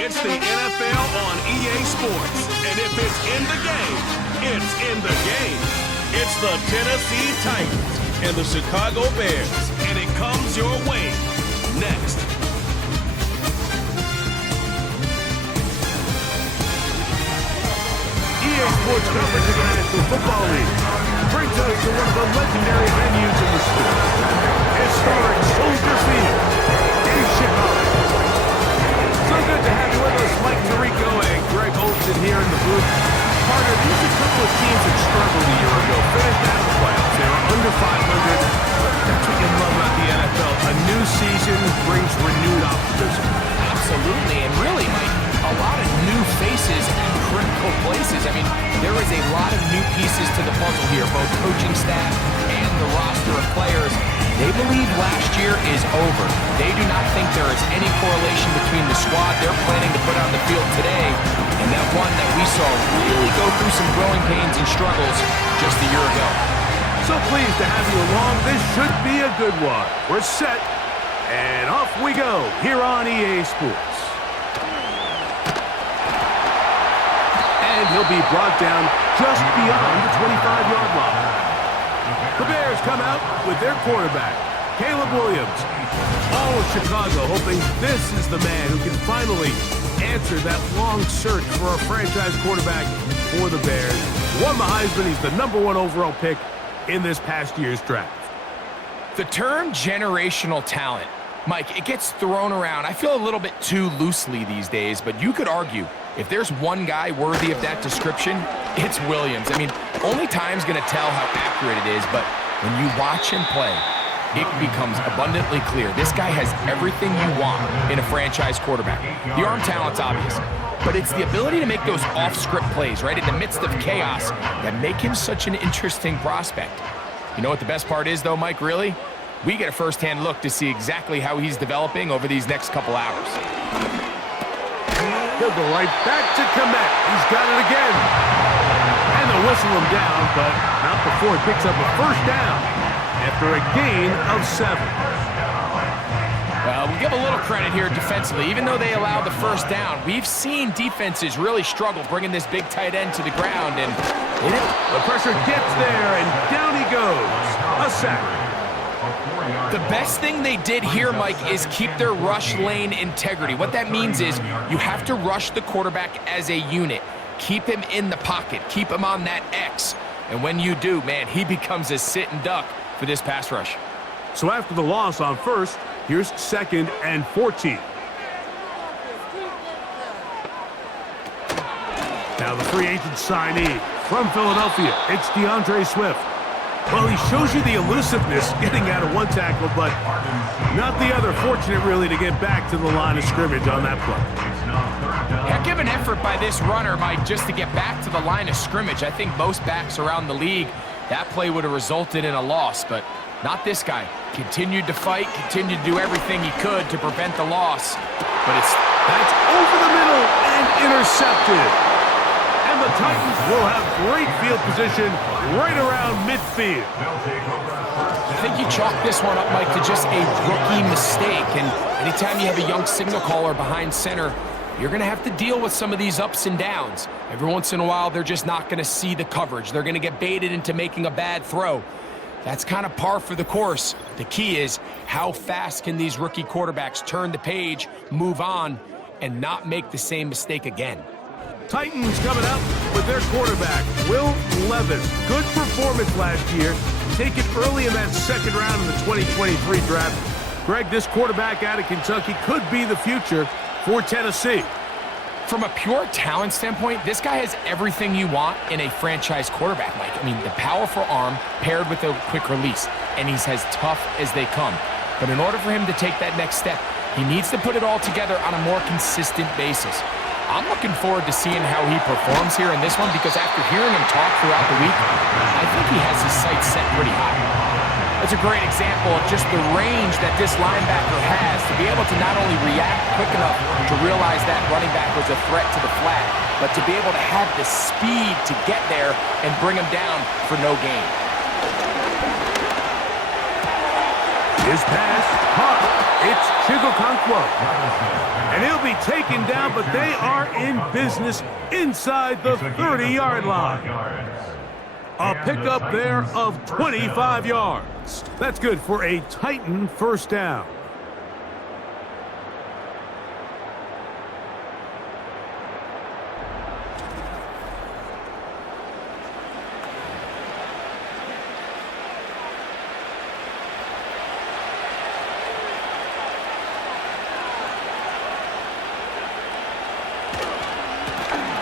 It's the NFL on EA Sports. And if it's in the game, it's in the game. It's the Tennessee Titans and the Chicago Bears. And it comes your way next. EA Sports coverage of the National Football League brings us to one of the legendary venues in the sport. Historic Soldier Field in Chicago. So good to have you with us, Mike Tirico and Greg Olsen here in the booth. Carter, these are a couple of teams that struggled a year ago. Finished out of the playoffs. They were under 500. That's what you love about the NFL. A new season brings renewed optimism. Absolutely, and really, Mike, a lot of new faces in critical places. I mean, there is a lot of new pieces to the puzzle here, both coaching staff and the roster of players. They believe last year is over. They do not think there is any correlation between the squad they're planning to put on the field today and that one that we saw really go through some growing pains and struggles just a year ago. So pleased to have you along. This should be a good one. We're set, and off we go here on EA Sports. And he'll be brought down just beyond the 25-yard line. The Bears come out with their quarterback, Caleb Williams. All of Chicago hoping this is the man who can finally answer that long search for a franchise quarterback for the Bears. Won the Heisman. He's the #1 overall pick in this past year's draft. The term generational talent, Mike, it gets thrown around, I feel a little bit too loosely these days, but you could argue if there's one guy worthy of that description, it's Williams. I mean, only time's going to tell how accurate it is, but when you watch him play, it becomes abundantly clear. This guy has everything you want in a franchise quarterback. The arm talent's obvious, but it's the ability to make those off-script plays, right, in the midst of chaos that make him such an interesting prospect. You know what the best part is, though, Mike, really? We get a first-hand look to see exactly how he's developing over these next couple hours. He'll go right back to Kmet. He's got it again. And they'll whistle him down, but not before he picks up a first down after a gain of 7. Well, we give a little credit here defensively. Even though they allowed the first down, we've seen defenses really struggle bringing this big tight end to the ground, and the pressure gets there, and down he goes. A sack. The best thing they did here, Mike, is keep their rush lane integrity. What that means is you have to rush the quarterback as a unit. Keep him in the pocket. Keep him on that X. And when you do, man, he becomes a sit and duck for this pass rush. So after the loss on first, here's 2nd and 14. Now the free agent signee from Philadelphia, it's DeAndre Swift. Well, he shows you the elusiveness getting out of one tackle, but not the other. Fortunate, really, to get back to the line of scrimmage on that play. Heck of an effort by this runner, Mike, just to get back to the line of scrimmage. I think most backs around the league, that play would have resulted in a loss, but not this guy. Continued to fight, continued to do everything he could to prevent the loss. But that's over the middle and intercepted. And the Titans will have great field position right around midfield. I think you chalk this one up, Mike, to just a rookie mistake. And anytime you have a young signal caller behind center, you're going to have to deal with some of these ups and downs. Every once in a while, they're just not going to see the coverage. They're going to get baited into making a bad throw. That's kind of par for the course. The key is how fast can these rookie quarterbacks turn the page, move on, and not make the same mistake again. Titans coming out with their quarterback, Will Levis. Good performance last year. Taken early in that 2nd round of the 2023 draft. Greg, this quarterback out of Kentucky could be the future for Tennessee. From a pure talent standpoint, this guy has everything you want in a franchise quarterback, Mike. I mean, the powerful arm paired with a quick release, and he's as tough as they come. But in order for him to take that next step, he needs to put it all together on a more consistent basis. I'm looking forward to seeing how he performs here in this one because after hearing him talk throughout the week, I think he has his sights set pretty high. That's a great example of just the range that this linebacker has to be able to not only react quick enough to realize that running back was a threat to the flat, but to be able to have the speed to get there and bring him down for no gain. His pass, caught. It's Chigokonkwo. And he'll be taken down, but they are in business inside the 30-yard line. A pickup there of 25 yards. That's good for a Titan first down.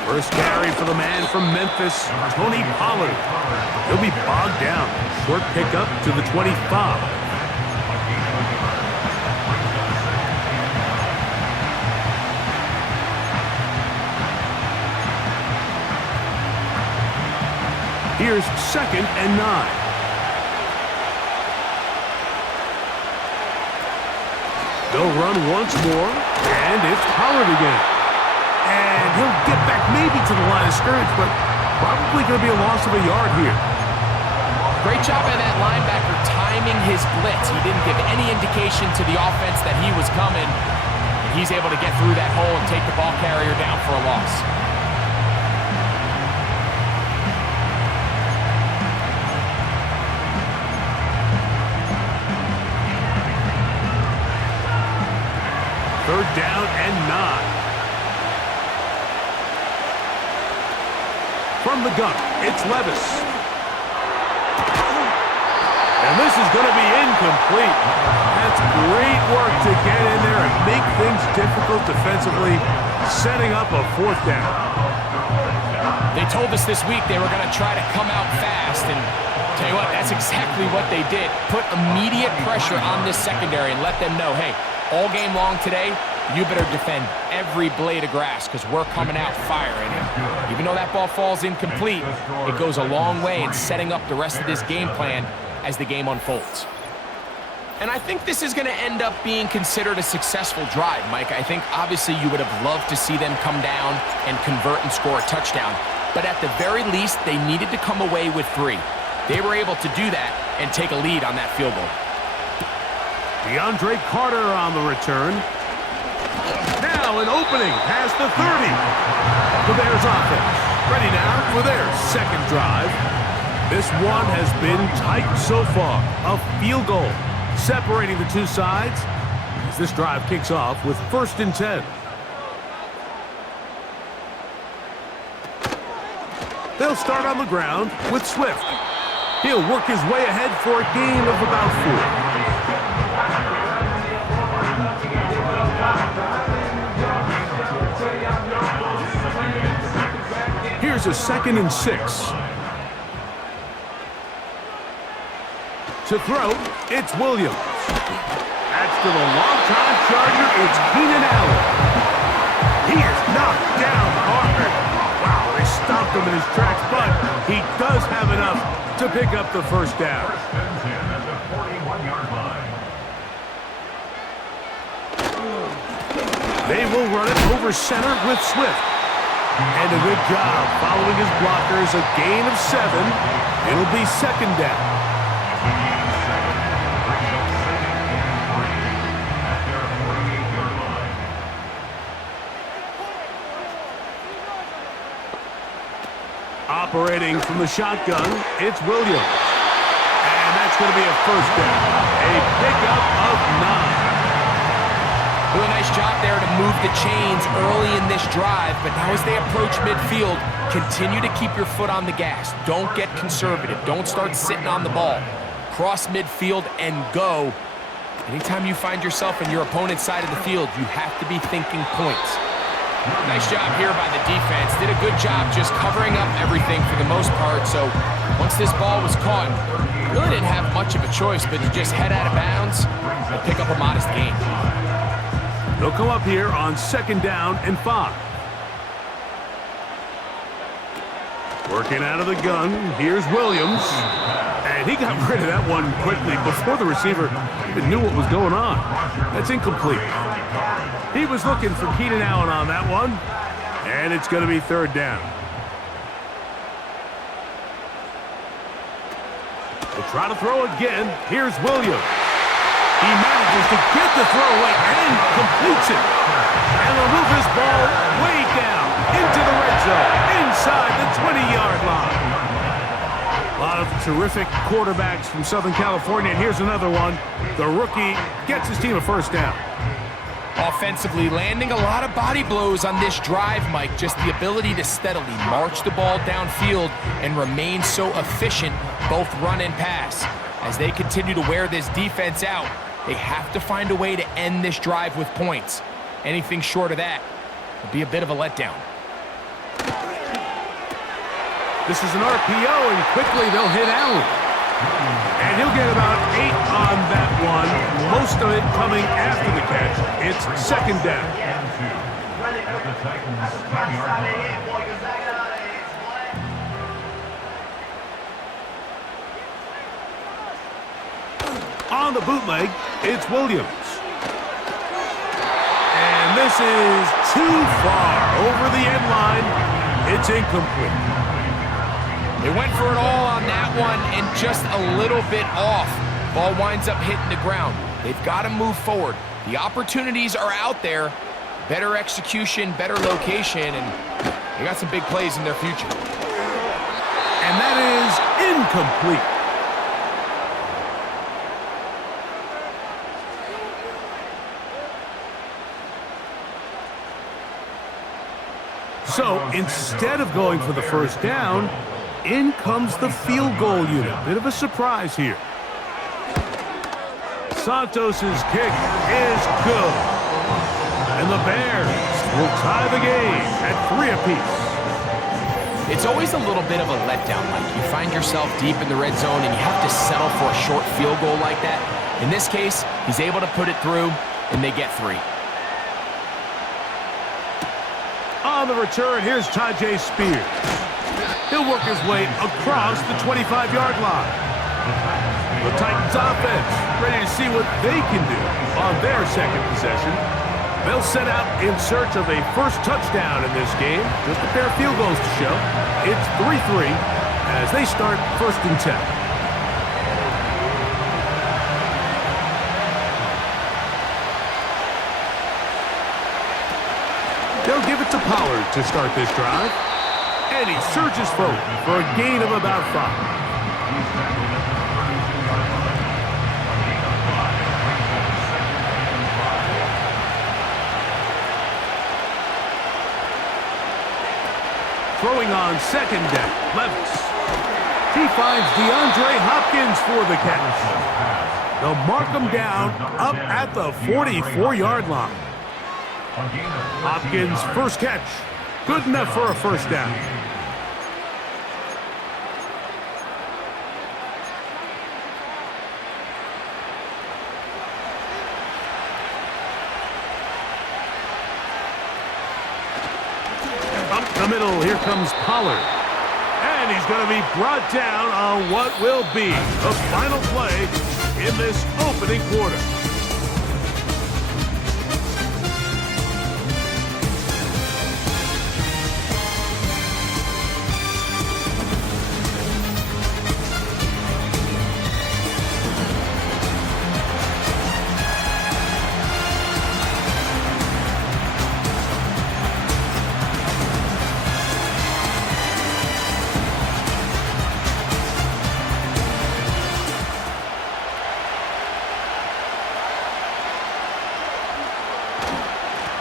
First carry for the man from Memphis, Tony Pollard. He'll be bogged down. Short pickup to the 25. Here's 2nd and 9. They'll run once more, and it's Pollard again. And he'll get back maybe to the line of scrimmage, but probably going to be a loss of a yard here. Great job by that linebacker timing his blitz. He didn't give any indication to the offense that he was coming. And he's able to get through that hole and take the ball carrier down for a loss. Third down and 9. From the gun, it's Levis. And this is going to be incomplete. That's great work to get in there and make things difficult defensively, setting up a 4th down. They told us this week they were going to try to come out fast, and tell you what, that's exactly what they did. Put immediate pressure on this secondary and let them know, hey, all game long today, you better defend every blade of grass because we're coming out firing. And even though that ball falls incomplete, it goes a long way in setting up the rest of this game plan as the game unfolds. And I think this is going to end up being considered a successful drive, Mike. I think obviously you would have loved to see them come down and convert and score a touchdown. But at the very least, they needed to come away with 3. They were able to do that and take a lead on that field goal. DeAndre Carter on the return. Now an opening past the 30. The Bears offense ready now for their 2nd drive. This one has been tight so far. A field goal separating the two sides as this drive kicks off with 1st and 10. They'll start on the ground with Swift. He'll work his way ahead for a gain of about 4. Here's a 2nd and 6. To throw, it's Williams. That's to the longtime Charger, it's Keenan Allen. He is knocked down hard. Wow, they stopped him in his tracks, but he does have enough to pick up the 1st down. They will run it over center with Swift. And a good job following his blockers, a gain of 7. It'll be 2nd down. Operating from the shotgun, it's Williams. And that's going to be a 1st down. A pickup of 9. Do a nice job there to move the chains early in this drive, but now as they approach midfield, continue to keep your foot on the gas. Don't get conservative. Don't start sitting on the ball. Cross midfield and go. Anytime you find yourself in your opponent's side of the field, you have to be thinking points. Nice job here by the defense. Did a good job just covering up everything for the most part. So once this ball was caught, really didn't have much of a choice but to just head out of bounds and pick up a modest gain. They'll come up here on 2nd down and 5. Working out of the gun, here's Williams. And he got rid of that one quickly before the receiver even knew what was going on. That's incomplete. He was looking for Keenan Allen on that one. And it's going to be 3rd down. They'll try to throw again. Here's Williams. He manages to get the throw away and completes it. And they'll move this ball way down into the red zone, inside the 20-yard line. A lot of terrific quarterbacks from Southern California, and here's another one. The rookie gets his team a first down. Offensively, landing a lot of body blows on this drive, Mike. Just the ability to steadily march the ball downfield and remain so efficient, both run and pass. As they continue to wear this defense out, they have to find a way to end this drive with points. Anything short of that would be a bit of a letdown. This is an RPO, and quickly they'll hit Allen. And he'll get about 8 on that one, most of it coming after the catch. It's second down. On the bootleg, it's Williams. And this is too far over the end line. It's incomplete. They went for it all on that one and just a little bit off. Ball winds up hitting the ground. They've got to move forward. The opportunities are out there. Better execution, better location, and they got some big plays in their future. And that is incomplete. So instead of going for the first down, in comes the field goal unit. Bit of a surprise here. Santos's kick is good. And the Bears will tie the game at 3 apiece. It's always a little bit of a letdown, Mike. You find yourself deep in the red zone and you have to settle for a short field goal like that. In this case, he's able to put it through, and they get 3. On the return, here's Tyjae Spears. He'll work his way across the 25-yard line. The Titans offense ready to see what they can do on their second possession. They'll set out in search of a first touchdown in this game. Just a pair of field goals to show. It's 3-3 as they start first and 10. They'll give it to Pollard to start this drive. And he surges forward for a gain of about 5. Throwing on second down, Levis. He finds DeAndre Hopkins for the catch. They'll mark him down up at the 44-yard line. Hopkins' first catch. Good enough for a first down. Up the middle, here comes Pollard. And he's going to be brought down on what will be the final play in this opening quarter.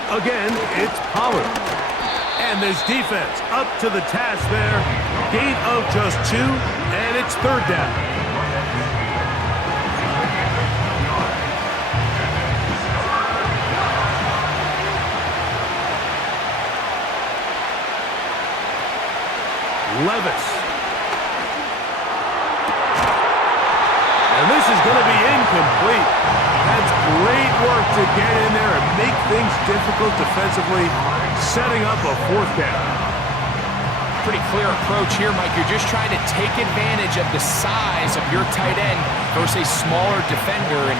Again, it's Pollard. And this defense up to the task there. Gain of just 2, and it's third down. Levis. And this is going to be incomplete. That's great work to get in there and make things difficult defensively, setting up a fourth down. Pretty clear approach here, Mike. You're just trying to take advantage of the size of your tight end versus a smaller defender, and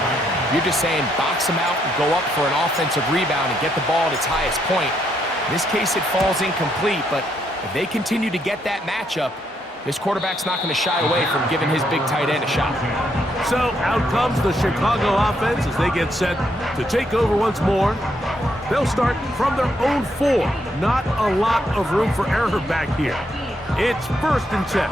you're just saying box him out and go up for an offensive rebound and get the ball at its highest point. In this case, it falls incomplete, but if they continue to get that matchup, this quarterback's not going to shy away from giving his big tight end a shot. So out comes the Chicago offense as they get set to take over once more. They'll start from their own 4. Not a lot of room for error back here. It's 1st and 10.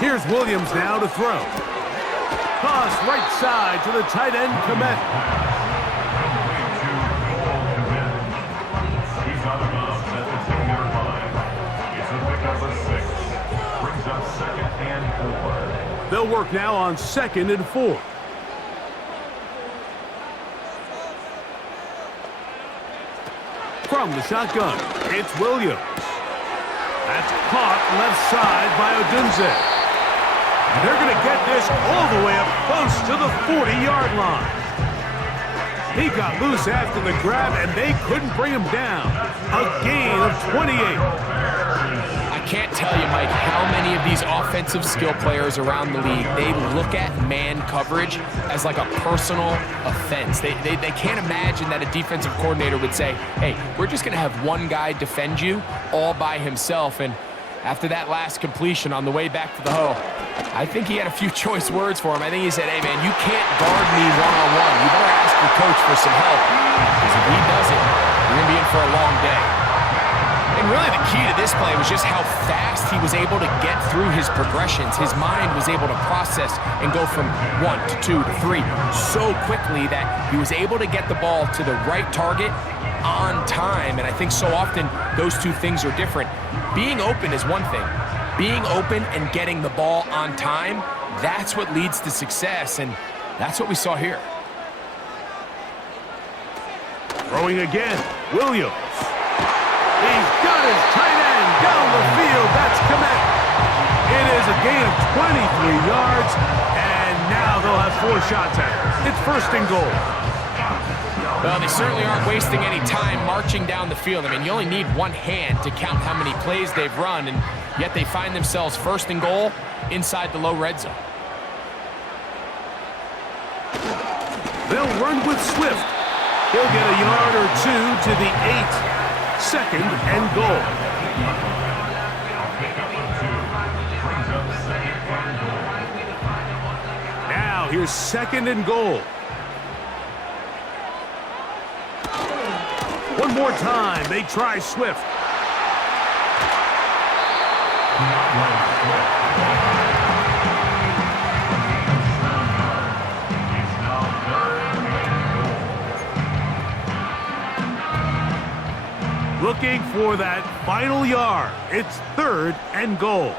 Here's Williams now to throw. Toss right side to the tight end, Kmet. He's out of bounds at the 10-yard line. It's a pickup of 6. Brings up 2nd and 4. They'll work now on 2nd and 4. From the shotgun, it's Williams. That's caught left side by Odunze. They're going to get this all the way up close to the 40-yard line. He got loose after the grab, and they couldn't bring him down. A gain of 28. I can't tell you, Mike, how many of these offensive skill players around the league, they look at man coverage as like a personal offense. They can't imagine that a defensive coordinator would say, hey, we're just going to have one guy defend you all by himself. And after that last completion on the way back to the hoe, I think he had a few choice words for him. I think he said, hey, man, you can't guard me one-on-one. You better ask your coach for some help. Because if he doesn't, you're going to be in for a long day. And really the key to this play was just how fast he was able to get through his progressions. His mind was able to process and go from 1 to 2 to 3 so quickly that he was able to get the ball to the right target on time. And I think so often those two things are different. Being open is one thing. Being open and getting the ball on time, that's what leads to success, and that's what we saw here. Throwing again, Williams. He's got his tight end down the field. That's Kmet. It is a gain of 23 yards, and now they'll have 4 shots at it. It's 1st and goal. Well, they certainly aren't wasting any time marching down the field. I mean, you only need one hand to count how many plays they've run, and yet they find themselves 1st and goal inside the low red zone. They'll run with Swift. He'll get a yard or 2 to the 8. 2nd and goal. Now here's 2nd and goal. One more time, they try Swift. Looking for that final yard. It's 3rd and goal.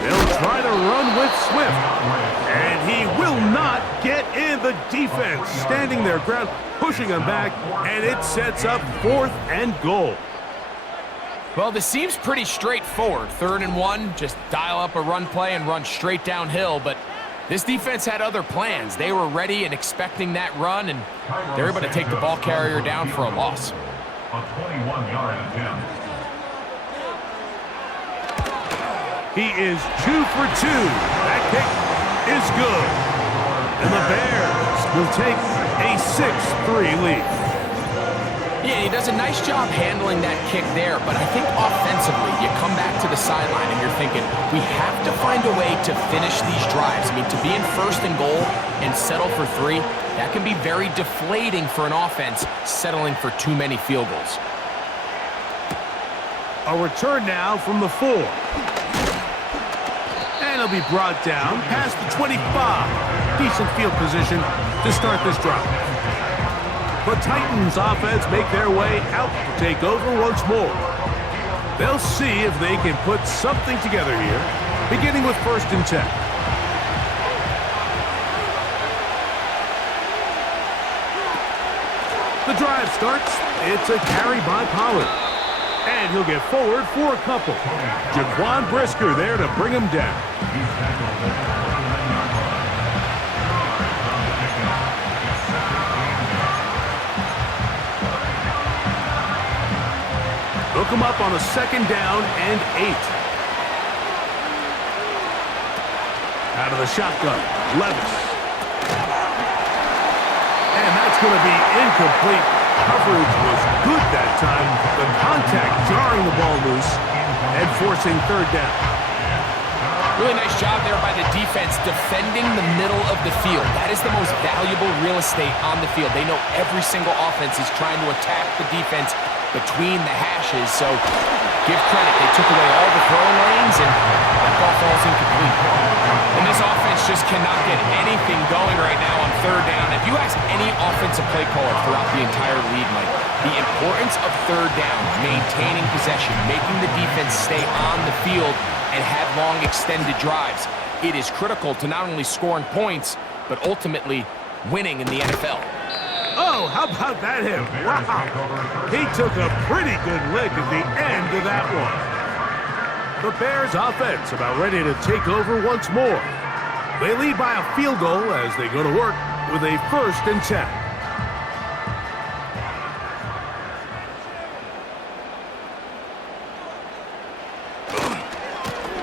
They'll try to run with Swift. And he will not get in. The defense standing their ground, pushing him back, and it sets up 4th and goal. Well, this seems pretty straightforward. 3rd and 1, just dial up a run play and run straight downhill, but this defense had other plans. They were ready and expecting that run, and they were able to take the ball carrier down for a loss. A 21-yard attempt. He is 2 for 2. That kick is good. And the Bears will take a 6-3 lead. Yeah, he does a nice job handling that kick there, but I think offensively, you come back to the sideline and you're thinking, we have to find a way to finish these drives. I mean, to be in 1st and goal and settle for 3, that can be very deflating for an offense settling for too many field goals. A return now from the 4. And he'll be brought down past the 25. Decent field position to start this drive. The Titans offense make their way out to take over once more. They'll see if they can put something together here, beginning with 1st and 10. The drive starts. It's a carry by Pollard. And he'll get forward for a couple. Jaquan Brisker there to bring him down. Hook him up on a 2nd down and 8. Out of the shotgun, Levis. That's going to be incomplete. Coverage was good that time. The contact jarring the ball loose and forcing third down. Really nice job there by the defense defending the middle of the field. That is the most valuable real estate on the field. They know every single offense is trying to attack the defense between the hashes. So give credit. They took away all the throwing lanes and that ball falls incomplete. And this offense just cannot get anything going right now on third down. If you ask any offensive play caller throughout the entire league, Mike, the importance of third down, maintaining possession, making the defense stay on the field and have long extended drives. It is critical to not only scoring points, but ultimately winning in the NFL. Oh, how about that hit? Wow. He took a pretty good lick at the end of that one. The Bears offense about ready to take over once more. They lead by a field goal as they go to work with a 1st and 10.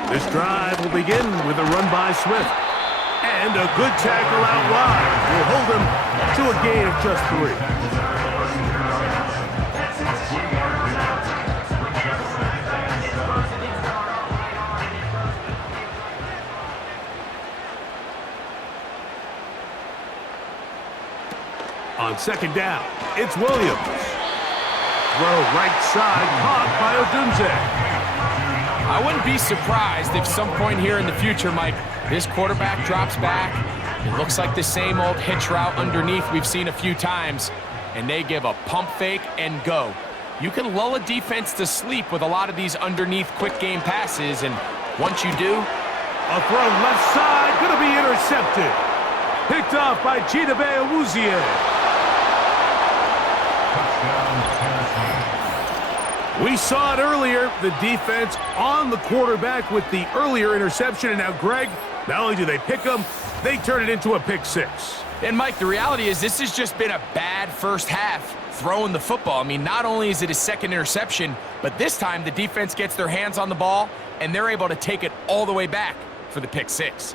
This drive will begin with a run by Swift. And a good tackle out wide will hold him to a gain of just 3. On 2nd down, it's Williams. Throw right side, caught by Odunze. I wouldn't be surprised if some point here in the future, Mike, this quarterback drops back. It looks like the same old hitch route underneath we've seen a few times, and they give a pump fake and go. You can lull a defense to sleep with a lot of these underneath quick game passes, and once you do... A throw left side, going to be intercepted. Picked off by Chidobe Awuzie. We saw it earlier, the defense on the quarterback with the earlier interception, and now Greg, not only do they pick him, they turn it into a pick 6. And Mike, the reality is this has just been a bad first half throwing the football. I mean, not only is it a 2nd interception, but this time the defense gets their hands on the ball, and they're able to take it all the way back for the pick 6.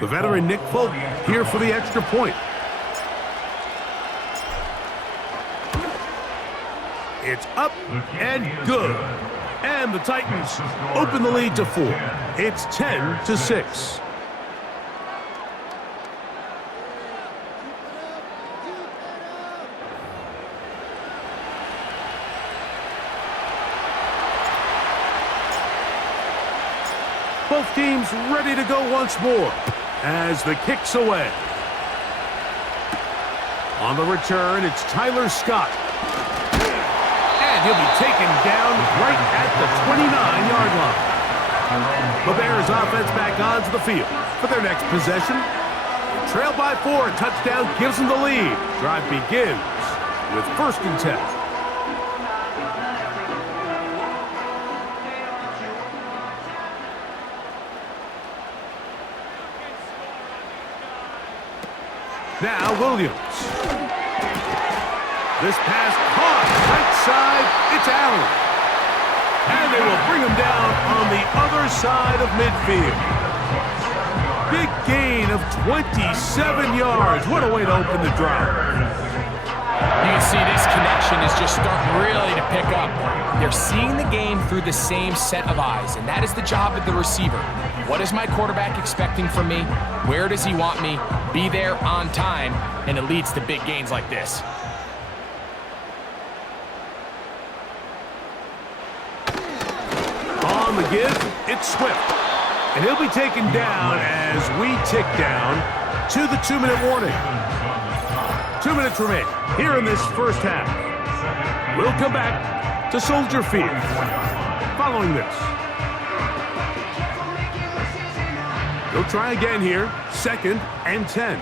The veteran Nick Folk here for the extra point. It's up and good. And the Titans open the lead to 4. It's 10-6. Both teams ready to go once more as the kick's away. On the return, it's Tyler Scott. And he'll be taken down right at the 29-yard line. The Bears offense back onto the field for their next possession. Trail by 4, touchdown gives them the lead. Drive begins with 1st and 10. Now Williams. This pass caught right side. It's Allen. And they will bring him down on the other side of midfield. Big gain of 27 yards. What a way to open the drive. You can see this connection is just starting really to pick up. They're seeing the game through the same set of eyes, and that is the job of the receiver. What is my quarterback expecting from me? Where does he want me? Be there on time, and it leads to big gains like this. On the give, it's Swift. And he'll be taken down as we tick down to the 2-minute warning. 2 minutes remain here in this first half. We'll come back to Soldier Field following this. They'll try again here, 2nd and 10.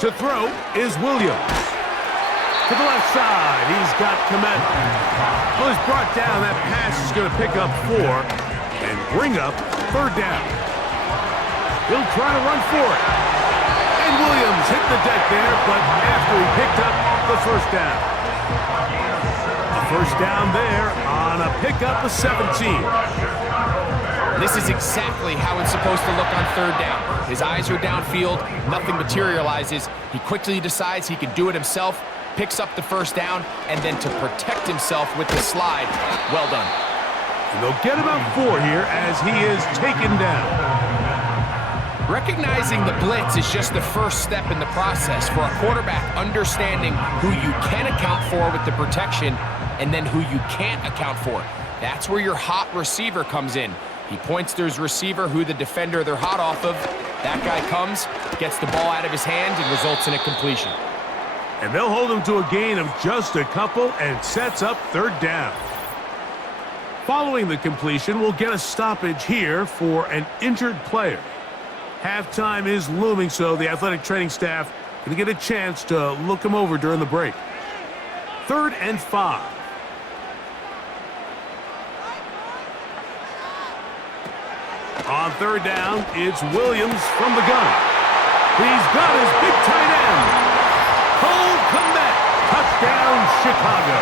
To throw is Williams. To the left side, he's got Kmet. Well, he's brought down. That pass is going to pick up 4 and bring up 3rd down. He'll try to run for it. And Williams hit the deck there, but after he picked up the 1st down. A first down there on a pickup of 17. This is exactly how it's supposed to look on third down. His eyes are downfield, nothing materializes. He quickly decides he can do it himself, picks up the first down, and then to protect himself with the slide, well done. And they'll get about 4 here as he is taken down. Recognizing the blitz is just the first step in the process for a quarterback understanding who you can account for with the protection and then who you can't account for. That's where your hot receiver comes in. He points to his receiver, who the defender they're hot off of. That guy comes, gets the ball out of his hand, and results in a completion. And they'll hold him to a gain of just a couple and sets up third down. Following the completion, we'll get a stoppage here for an injured player. Halftime is looming, so the athletic training staff going to get a chance to look him over during the break. 3rd and 5. On third down, it's Williams from the gun. He's got his big tight end. Cole Kmet. Touchdown, Chicago.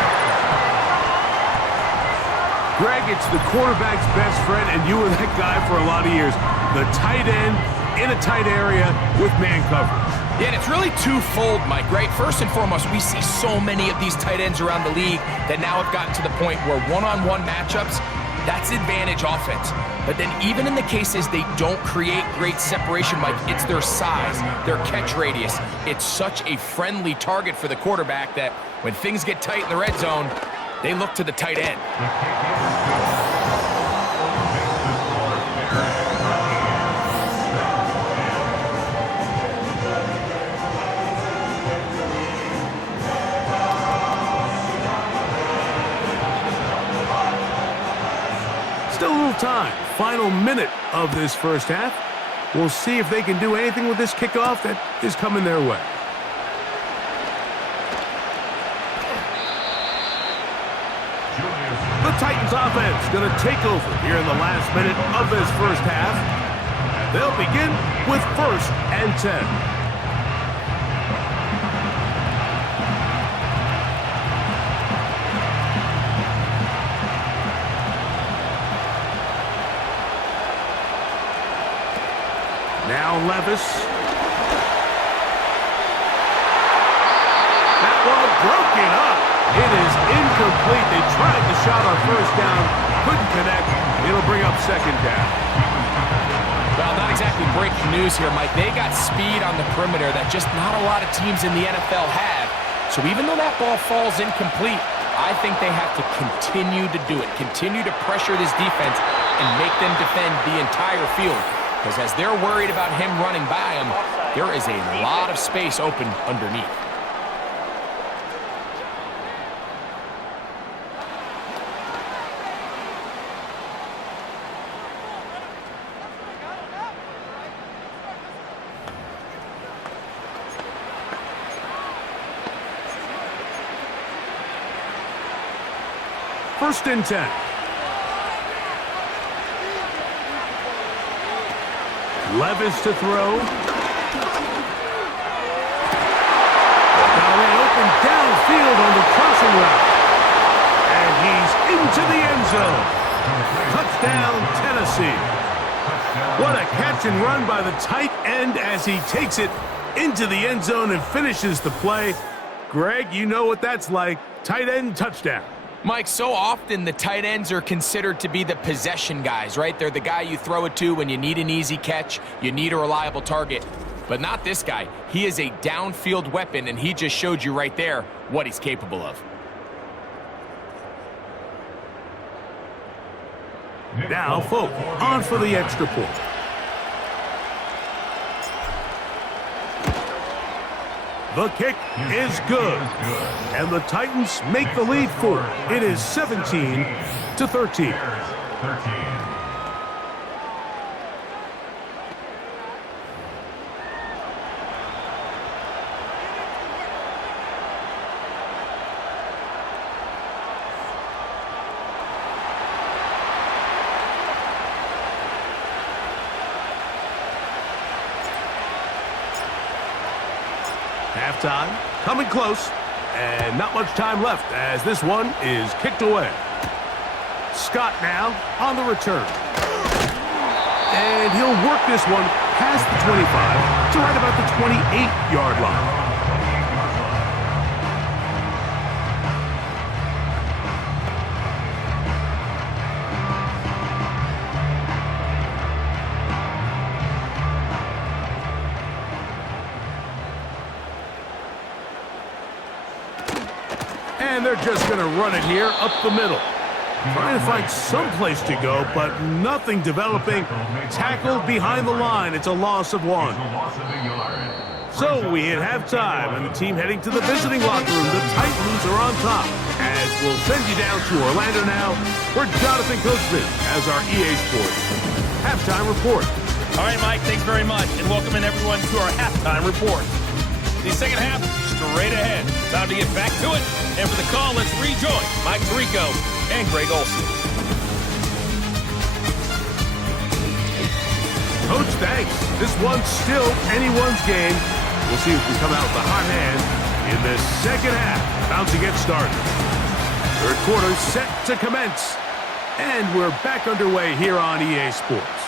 Greg, it's the quarterback's best friend, and you were that guy for a lot of years. The tight end in a tight area with man coverage. Yeah, and it's really twofold, Mike, right? First and foremost, we see so many of these tight ends around the league that now have gotten to the point where one-on-one matchups, that's advantage offense. But then even in the cases they don't create great separation, Mike, it's their size, their catch radius. It's such a friendly target for the quarterback that when things get tight in the red zone, they look to the tight end. Still a little time. Final minute of this first half. We'll see if they can do anything with this kickoff that is coming their way. The Titans offense going to take over here in the last minute of this first half. They'll begin with 1st and 10. Now Levis. That ball broken up. It is incomplete. They tried the shot on first down. Couldn't connect. It'll bring up 2nd down. Well, not exactly breaking news here, Mike. They got speed on the perimeter that just not a lot of teams in the NFL have. So even though that ball falls incomplete, I think they have to continue to do it. Continue to pressure this defense and make them defend the entire field. Because as they're worried about him running by them, there is a lot of space open underneath. First and 10. Levis to throw. Now they open downfield on the crossing route. And he's into the end zone. Touchdown, Tennessee. What a catch and run by the tight end as he takes it into the end zone and finishes the play. Greg, you know what that's like. Tight end touchdown. Mike, so often the tight ends are considered to be the possession guys, right? They're the guy you throw it to when you need an easy catch, you need a reliable target. But not this guy. He is a downfield weapon, and he just showed you right there what he's capable of. Now, Folk on for the extra point. The kick is good. And the Titans make the lead 4. It is 17-13. Halftime, coming close. And not much time left as this one is kicked away. Scott now on the return. And he'll work this one past the 25 to right about the 28-yard line. And they're just going to run it here up the middle. Trying to find some place to go, but nothing developing. Tackled behind the line. It's a loss of 1. So we hit halftime, and the team heading to the visiting locker room. The Titans are on top. As we'll send you down to Orlando now, where Jonathan Coachman has our EA Sports halftime report. All right, Mike, thanks very much, and welcome in everyone to our halftime report. The second half, straight ahead. Time to get back to it. And for the call, let's rejoin Mike Tirico and Greg Olsen. Coach, thanks. This one's still anyone's game. We'll see if we come out with a hot hand in the second half. About to get started. Third quarter set to commence. And we're back underway here on EA Sports.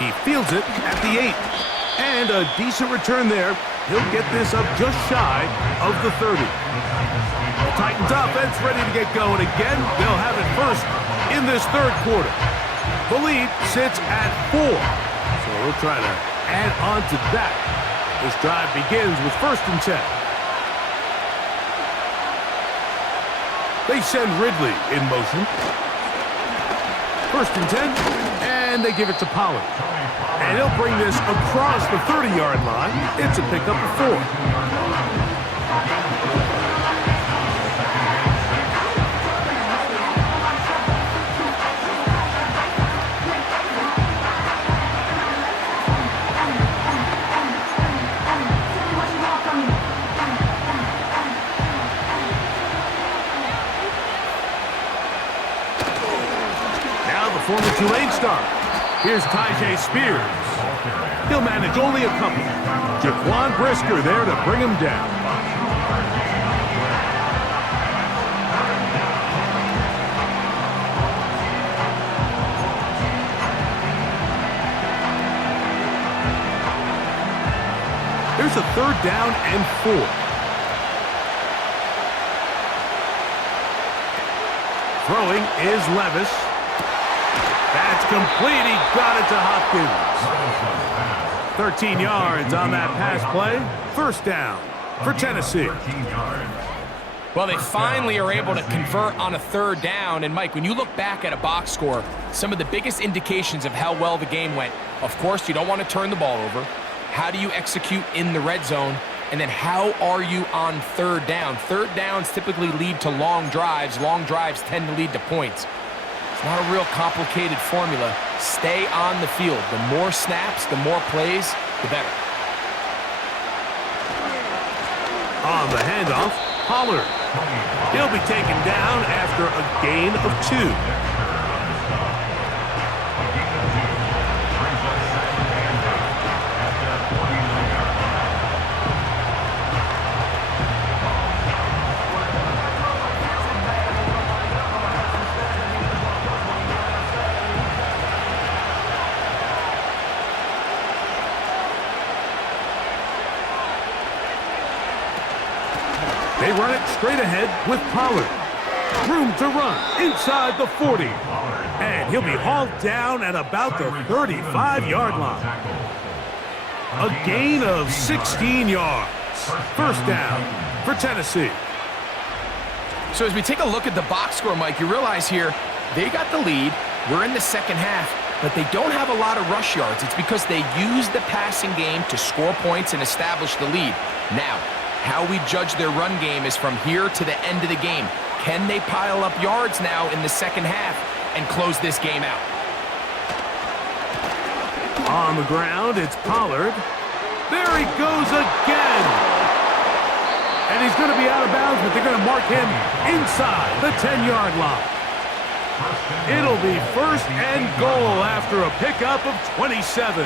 He fields it at the 8. And a decent return there. He'll get this up just shy of the 30. The Titans offense ready to get going again. They'll have it first in this third quarter. The lead sits at 4. So we'll try to add on to that. This drive begins with 1st and 10. They send Ridley in motion. 1st and 10. And they give it to Pollard. And he'll bring this across the 30-yard line. It's a pickup of 4. Now the former Tulane star. Here's Tyjae Spears. He'll manage only a couple. Jaquan Brisker there to bring him down. There's a 3rd down and 4. Throwing is Levis. That's complete. He got it to Hopkins. 13 yards on that pass play. 1st down for Tennessee. Well, they finally are able to convert on a 3rd down. And, Mike, when you look back at a box score, some of the biggest indications of how well the game went, of course, you don't want to turn the ball over. How do you execute in the red zone? And then how are you on 3rd down? 3rd downs typically lead to long drives. Long drives tend to lead to points. Not a real complicated formula. Stay on the field. The more snaps, the more plays, the better. On the handoff, Pollard. He'll be taken down after a gain of 2. They run it straight ahead with Pollard. Room to run inside the 40. And he'll be hauled down at about the 35-yard line. A gain of 16 yards. 1st down for Tennessee. So as we take a look at the box score, Mike, you realize here they got the lead. We're in the second half, but they don't have a lot of rush yards. It's because they use the passing game to score points and establish the lead. Now, how we judge their run game is from here to the end of the game. Can they pile up yards now in the second half and close this game out? On the ground, it's Pollard. There he goes again. And he's going to be out of bounds, but they're going to mark him inside the 10-yard line. It'll be 1st and goal after a pickup of 27.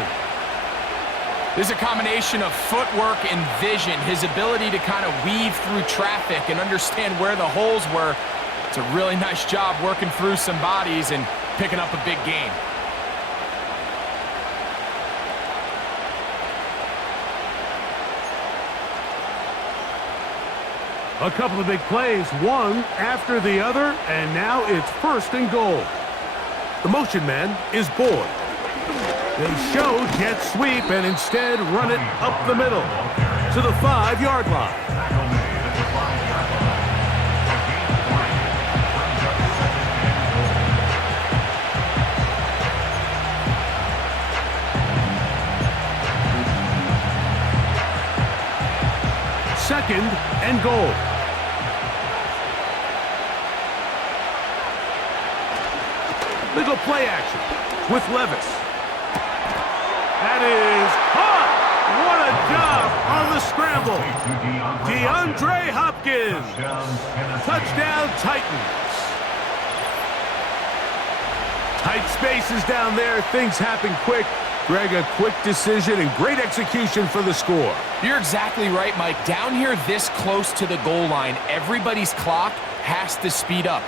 There's a combination of footwork and vision, his ability to kind of weave through traffic and understand where the holes were. It's a really nice job working through some bodies and picking up a big gain. A couple of big plays, one after the other, and now it's 1st and goal. The motion man is Boyd. They show jet sweep and instead run it up the middle to the 5-yard line. Second and goal. They go play action with Levis. That is hot. What a job on the scramble. DeAndre Hopkins. Touchdown Titans. Tight spaces down there. Things happen quick. Greg, a quick decision and great execution for the score. You're exactly right, Mike. Down here this close to the goal line, everybody's clock has to speed up.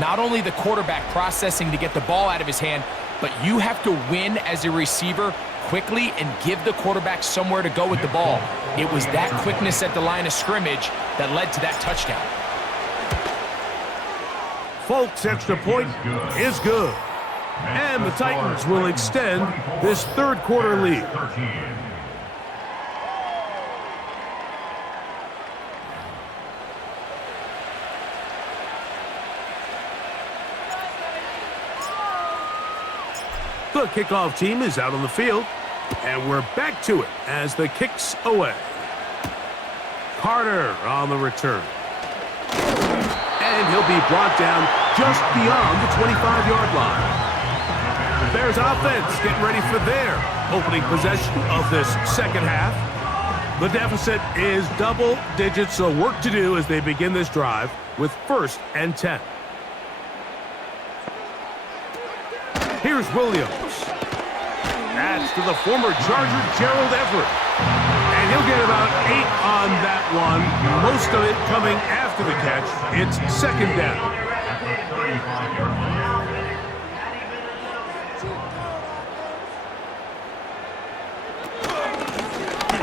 Not only the quarterback processing to get the ball out of his hand, but you have to win as a receiver quickly and give the quarterback somewhere to go with the ball. It was that quickness at the line of scrimmage that led to that touchdown. Folks' extra point is good. And the Titans will extend this third quarter lead. The kickoff team is out on the field, and we're back to it as the kick's away. Carter on the return. And he'll be brought down just beyond the 25-yard line. The Bears offense getting ready for their opening possession of this second half. The deficit is double digits, so work to do as they begin this drive with 1st and 10. Here's Williams. That's to the former Charger, Gerald Everett. And he'll get about 8 on that one, most of it coming after the catch. It's 2nd down.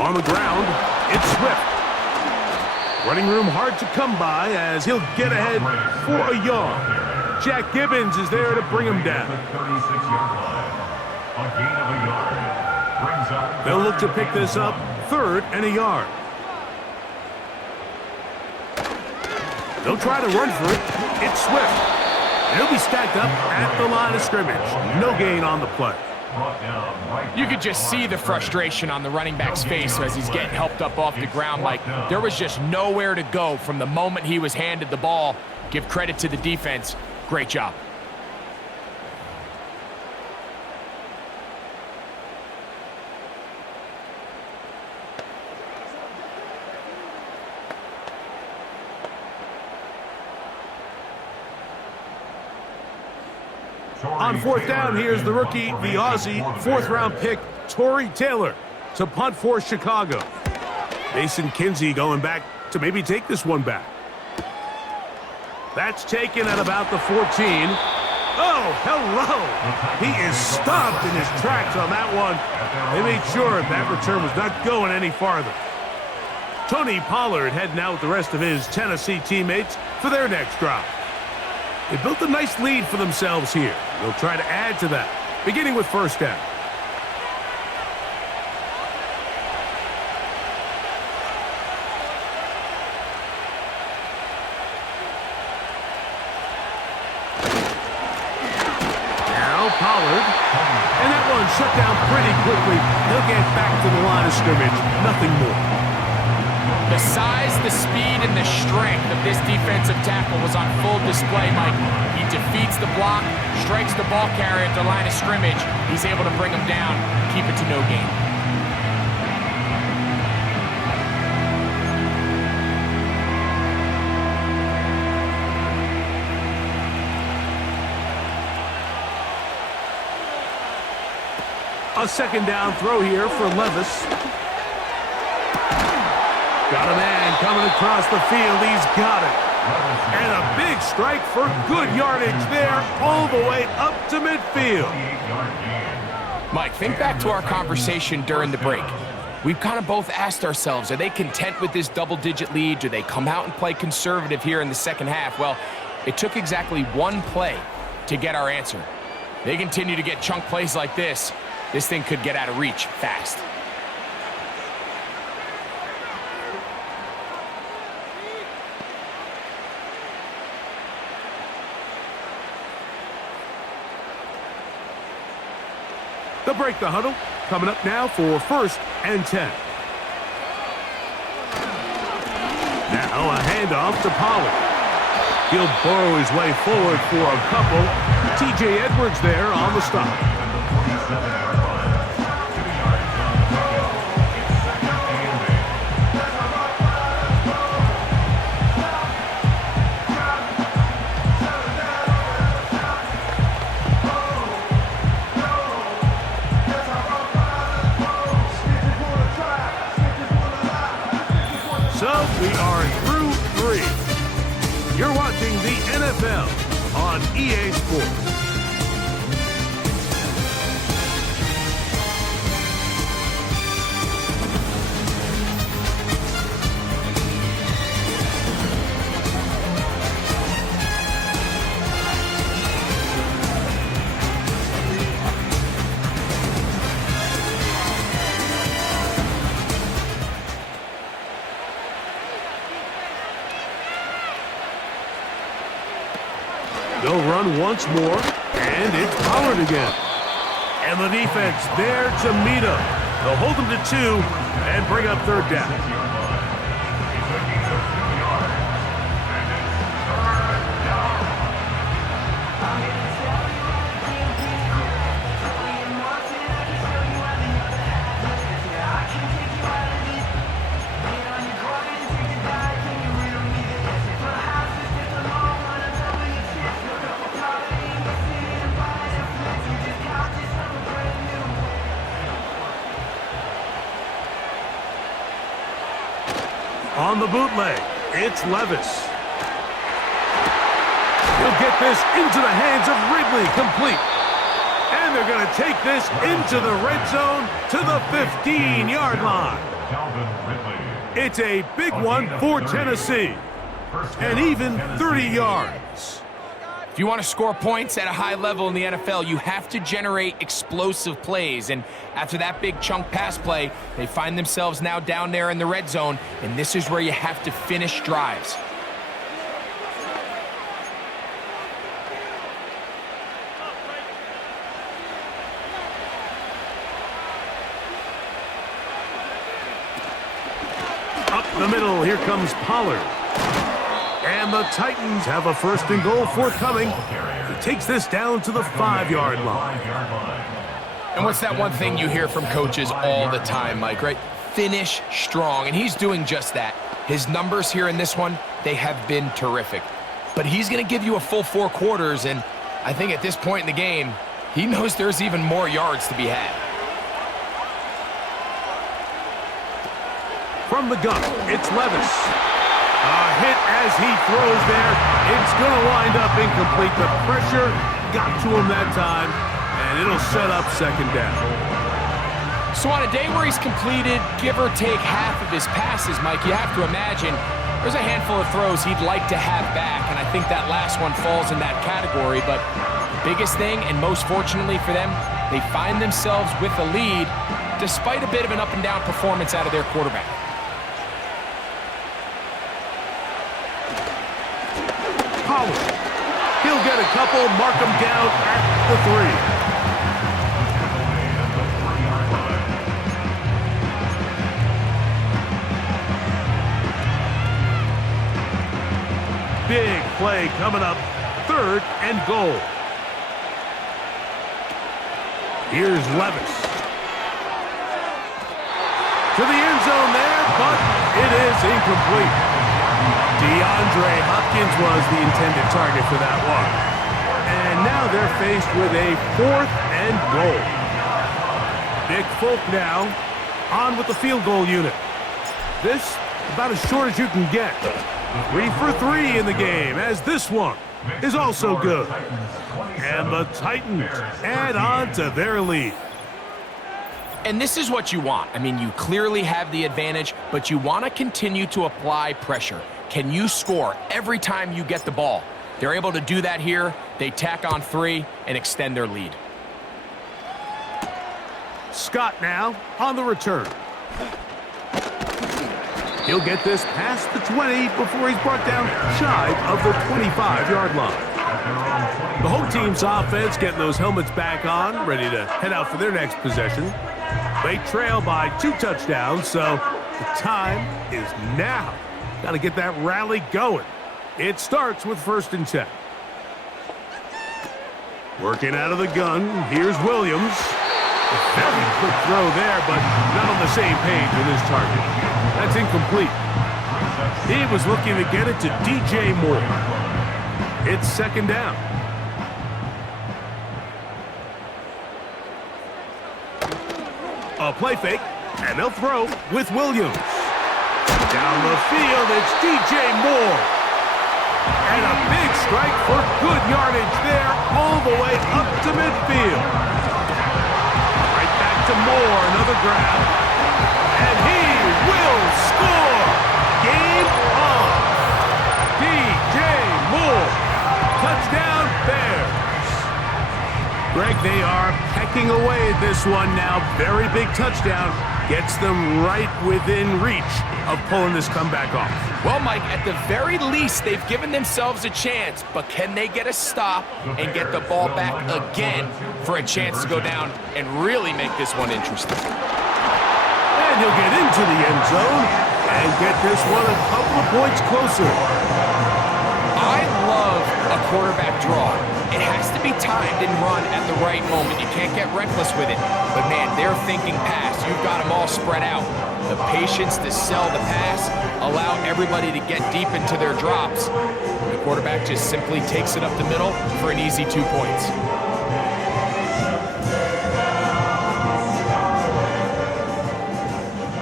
On the ground, it's Swift. Running room hard to come by as he'll get ahead for a yard. Jack Gibbons is there to bring him down. They'll look to pick this up 3rd and a yard. They'll try to run for it. It's Swift. And he'll be stacked up at the line of scrimmage. No gain on the play. You could just see the frustration on the running back's face as he's getting helped up off the ground. Like there was just nowhere to go from the moment he was handed the ball. Give credit to the defense. Great job. On 4th down, here's the rookie, the Aussie, 4th-round pick, Torrey Taylor, to punt for Chicago. Mason Kinsey going back to maybe take this one back. That's taken at about the 14. Oh, hello! He is stopped in his tracks on that one. They made sure that return was not going any farther. Tony Pollard heading out with the rest of his Tennessee teammates for their next drive. They built a nice lead for themselves here. They'll try to add to that, beginning with 1st down. Now Pollard, and that one shut down pretty quickly. They'll get back to the line of scrimmage, nothing more. The size, the speed, and the strength of this defensive tackle was on full display, Mike. He defeats the block, strikes the ball carrier at the line of scrimmage. He's able to bring him down, keep it to no gain. A second down throw here for Levis. Got a man coming across the field. He's got it. And a big strike for good yardage there all the way up to midfield. Mike, think back to our conversation during the break. We've kind of both asked ourselves, are they content with this double-digit lead? Do they come out and play conservative here in the second half? Well, it took exactly one play to get our answer. They continue to get chunk plays like this. This thing could get out of reach fast. They'll break the huddle. Coming up now for 1st and 10. Now a handoff to Pollard. He'll burrow his way forward for a couple. T.J. Edwards there on the stop. So we are through 3. You're watching the NFL on EA Sports. They'll run once more, and it's Pollard again. And the defense there to meet him. They'll hold him to 2 and bring up 3rd down. On the bootleg, it's Levis. He'll get this into the hands of Ridley, complete. And they're going to take this into the red zone to the 15-yard line. It's a big one for Tennessee. And even 30 yards. If you want to score points at a high level in the NFL, you have to generate explosive plays. And after that big chunk pass play, they find themselves now down there in the red zone, and this is where you have to finish drives. Up the middle, here comes Pollard. And the Titans have a 1st and goal forthcoming. He takes this down to the 5-yard line. And what's that one thing you hear from coaches all the time, Mike, right? Finish strong, and he's doing just that. His numbers here in this one, they have been terrific. But he's going to give you a full 4 quarters, and I think at this point in the game, he knows there's even more yards to be had. From the gun, it's Levis. A hit as he throws there. It's going to wind up incomplete. The pressure got to him that time, and it'll set up 2nd down. So on a day where he's completed, give or take half of his passes, Mike, you have to imagine there's a handful of throws he'd like to have back, and I think that last one falls in that category. But the biggest thing, and most fortunately for them, they find themselves with the lead despite a bit of an up-and-down performance out of their quarterback. Pollard. He'll get a couple, mark him down at the 3. Big play coming up, 3rd and goal. Here's Levis. To the end zone there, but it is incomplete. DeAndre Hopkins was the intended target for that one. And now they're faced with a 4th and goal. Nick Folk now on with the field goal unit. This about as short as you can get. 3 for 3 in the game, as this one is also good. And the Titans add on to their lead. And this is what you want. I mean, you clearly have the advantage, but you want to continue to apply pressure. Can you score every time you get the ball? They're able to do that here. They tack on 3 and extend their lead. Scott now on the return. He'll get this past the 20 before he's brought down shy of the 25-yard line. The home team's offense getting those helmets back on, ready to head out for their next possession. They trail by 2 touchdowns, so the time is now. Got to get that rally going. It starts with 1st and 10. Working out of the gun, here's Williams. A very quick throw there, but not on the same page with his target. That's incomplete. He was looking to get it to DJ Moore. It's 2nd down. A play fake, and they'll throw with Williams. Down the field, it's DJ Moore. And a big strike for good yardage there, all the way up to midfield. Right back to Moore, another grab. And he will score! Game on! DJ Moore! Touchdown Bears! Greg, they are pecking away at this one now. Very big touchdown. Gets them right within reach of pulling this comeback off. Well, Mike, at the very least, they've given themselves a chance, but can they get a stop and get the ball back again for a chance to go down and really make this one interesting? And he'll get into the end zone and get this one a couple of points closer. I love a quarterback draw. It has to be timed and run at the right moment. You can't get reckless with it. But, man, they're thinking pass. You've got them all spread out. The patience to sell the pass, allow everybody to get deep into their drops. The quarterback just simply takes it up the middle for an easy 2 points.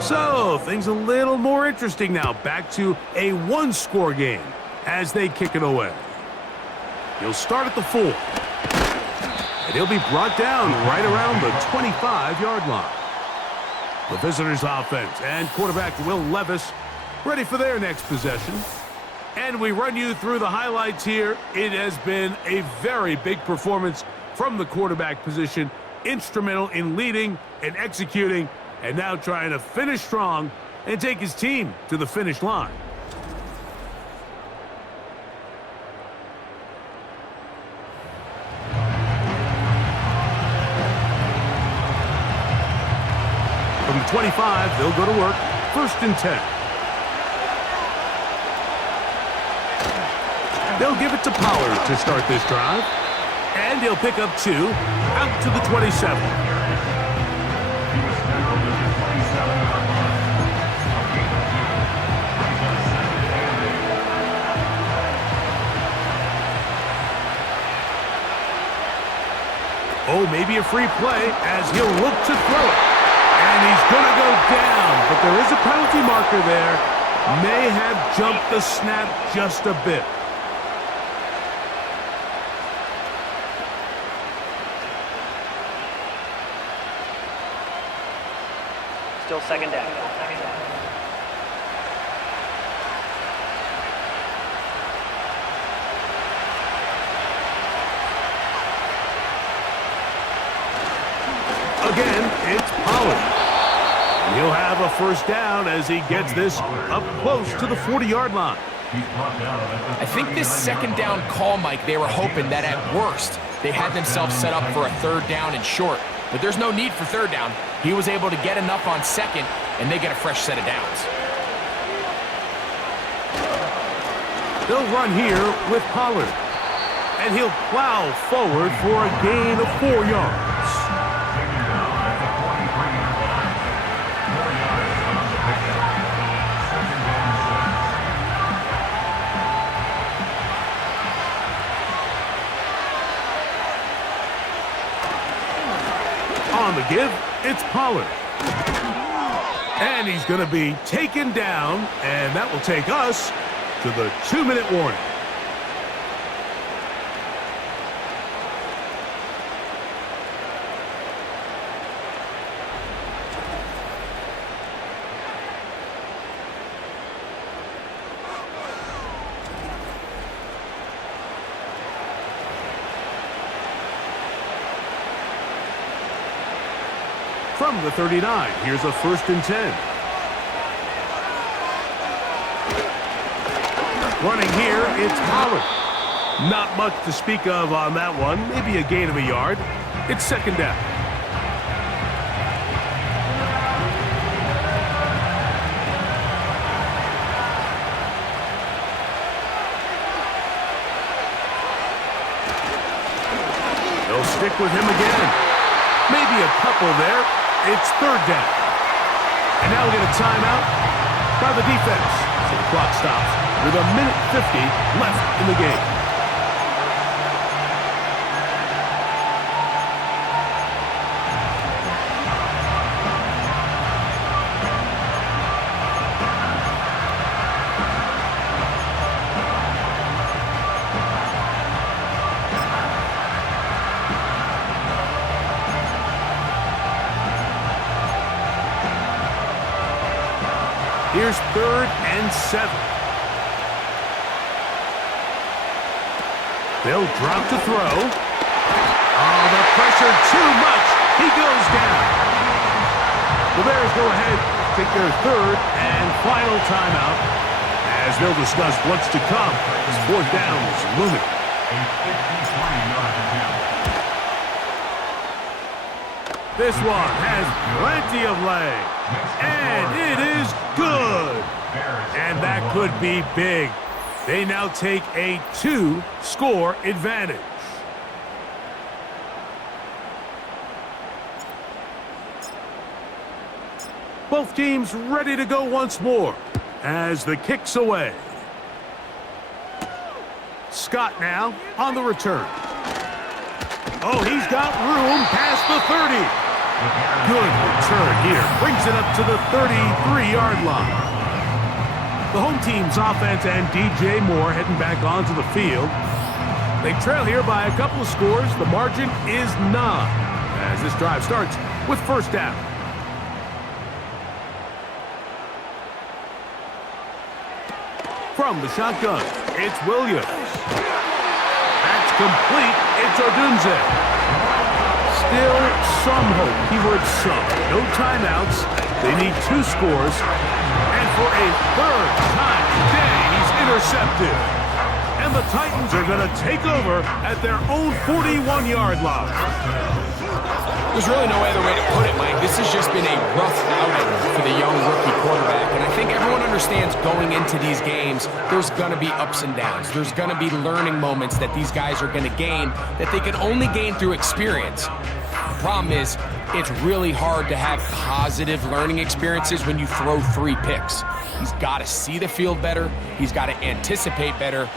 So, things a little more interesting now. Back to a 1-score game as they kick it away. He'll start at the 4. And he'll be brought down right around the 25-yard line. The visitors' offense and quarterback Will Levis ready for their next possession. And we run you through the highlights here. It has been a very big performance from the quarterback position. Instrumental in leading and executing, and now trying to finish strong and take his team to the finish line. From the 25, they'll go to work. 1st and 10. They'll give it to Pollard to start this drive. And he'll pick up 2 out to the 27. Oh, maybe a free play as he'll look to throw it. And he's going to go down, but there is a penalty marker there. May have jumped the snap just a bit. Still 2nd down. Again, it's Pollard. And he'll have a 1st down as he gets this up close to the 40-yard line. I think this 2nd down call, Mike, they were hoping that at worst they had themselves set up for a 3rd down and short. But there's no need for 3rd down. He was able to get enough on 2nd, and they get a fresh set of downs. They'll run here with Pollard. And he'll plow forward for a gain of 4 yards. On the give, It's Pollard. And he's going to be taken down, and that will take us to the 2-minute warning. From the 39, here's a 1st and 10. Running here, it's Pollard. Not much to speak of on that one. Maybe a gain of a yard. It's 2nd down. They'll stick with him again. Maybe a couple there. It's 3rd down. And now we get a timeout by the defense. So the clock stops with 1:50 left in the game. Here's 3rd and 7. They'll drop to throw. Oh, the pressure too much. He goes down. The Bears go ahead, take their 3rd and final timeout as they'll discuss what's to come. This 4th down is looming. This one has plenty of leg. And it is good. And that could be big. They now take a 2-score advantage. Both teams ready to go once more as the kick's away. Scott now on the return. Oh, he's got room past the 30. Good return here. Brings it up to the 33-yard line. The home team's offense and DJ Moore heading back onto the field. They trail here by a couple of scores. The margin is 9 as this drive starts with 1st down. From the shotgun, it's Williams. That's complete. It's Odunze. Still some hope. Keyword some. No timeouts. They need 2 scores. And for a 3rd time today, he's intercepted. And the Titans are going to take over at their own 41-yard line. There's really no other way to put it, Mike. This has just been a rough outing for the young rookie quarterback. And I think everyone understands going into these games, there's going to be ups and downs. There's going to be learning moments that these guys are going to gain that they can only gain through experience. The problem is, it's really hard to have positive learning experiences when you throw 3 picks. He's got to see the field better. He's got to anticipate better.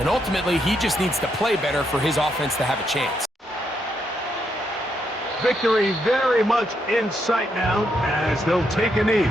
And ultimately, he just needs to play better for his offense to have a chance. Victory very much in sight now as they'll take a knee.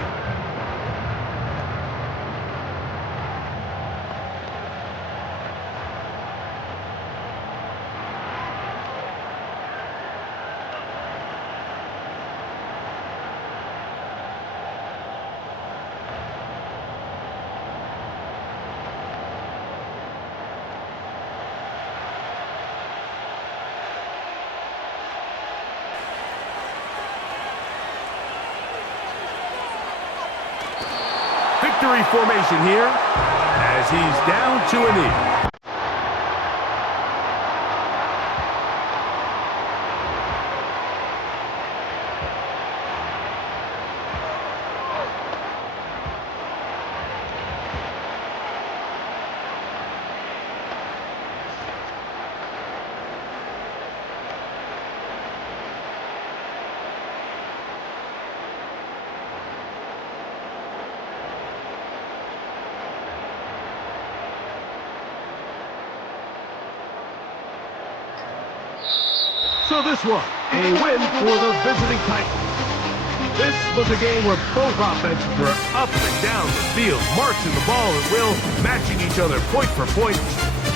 Victory formation here as he's down to a knee. So this one, a win for the visiting Titans. was a game where both offenses were up and down the field, marching the ball at will, matching each other point for point.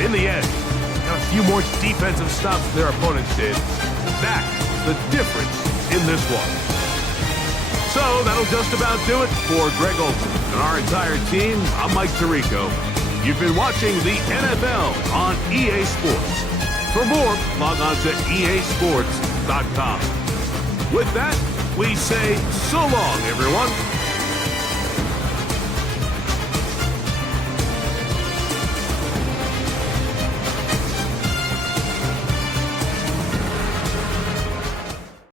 In the end, got a few more defensive stops than their opponents did. That's the difference in this one. So that'll just about do it for Greg Olsen and our entire team. I'm Mike Tirico. You've been watching the NFL on EA Sports. For more, log on to easports.com. With that, we say so long, everyone.